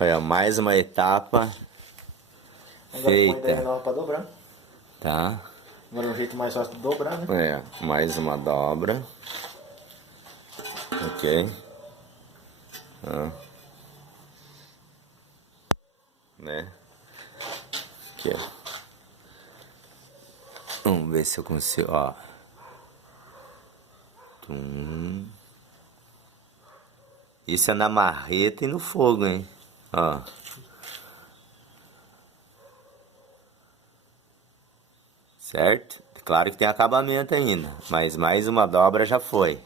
Olha, mais uma etapa Agora põe feita. ideia nova pra dobrar. Tá? Agora é um jeito mais fácil de dobrar, né? É, mais uma dobra. Ok. Ó. Né? Aqui, ó. Vamos ver se eu consigo, ó. Isso é na marreta e no fogo, hein? Ó. Certo? Claro que tem acabamento ainda, mas mais uma dobra já foi.